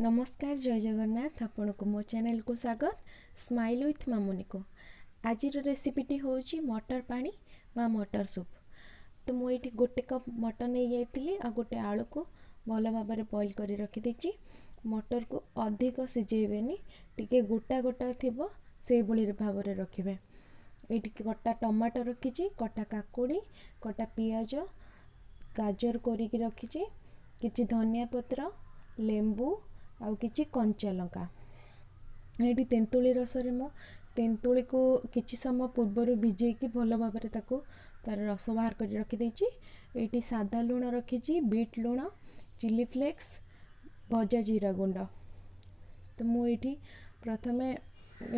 नमस्कार जय जगन्नाथ आपण को मो चैनल को स्वागत स्माइल विथ मामुनी को। आज रेसिपीटी हूँ मटर पानी बा मटर सूप। तो मुझे गोटे कप मटर नहीं जाइली आ गोटे आलू को भल भाव में बॉइल कर रखी। मटर को अधिक सिझेबेनी, टिके गोटा गोटा थिबो से भली भाव में रखिए। ये कटा टमाटो रखी, कटा काकुड़ी, कटा पियाज, गाजर कोरिकी रखी, किछि धनिया पत्र, लेंबू आउ किछि कंचा लंका। ये तेंतुली रस मो तेंतुली को किछि समय पूर्वर भिजेकी भल भाव में तार रस बाहर कर रखी। ये सादा लुण रखी, बीट लुण, चिली फ्लेक्स, भजा जीरा गुंड। तो मुझे प्रथमे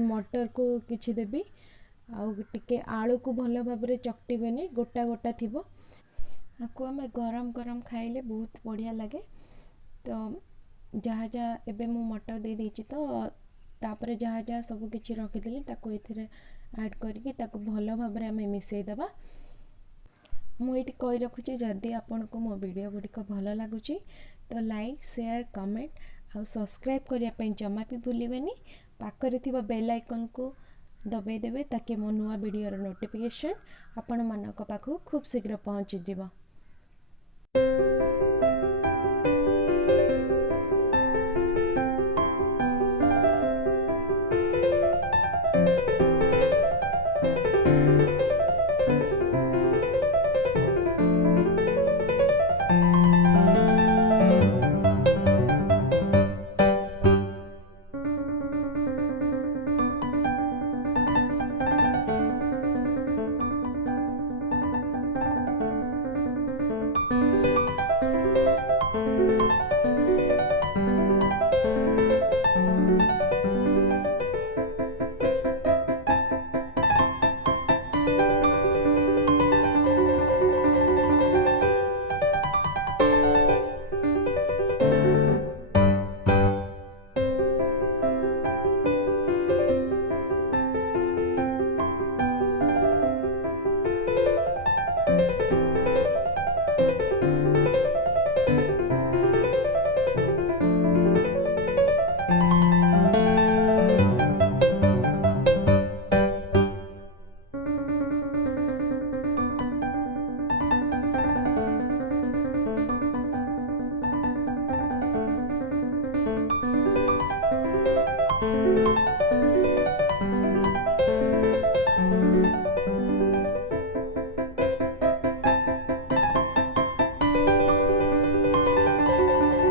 मटर को किछि देबी आउ टिके आलू को भल भाव में चकटिबेनी, गोटा गोटा थिबो। आपको आम गरम गरम खाइले बहुत बढ़िया लगे। तो जहाँ जहाँ एबे मु मटर दे देछि, तो तापर जहाँ जहाँ सब किछि रखिदेली ताको एथिरे ऐड करके ताको भल भाव में आम मिसई देबा। मुझे कही रखुची, जदि आपन को मो वीडियो गुड़िक भल लगुच तो लाइक शेयर कमेंट आउ सब्सक्राइब करने जमा भी भूलें। पाखरे थिबा बेल आइकन को दबाई देवे ताकि मो नुआ वीडियो नोटिफिकेशन आपण मानक पाखु खूब शीघ्र पहुँची जिवो।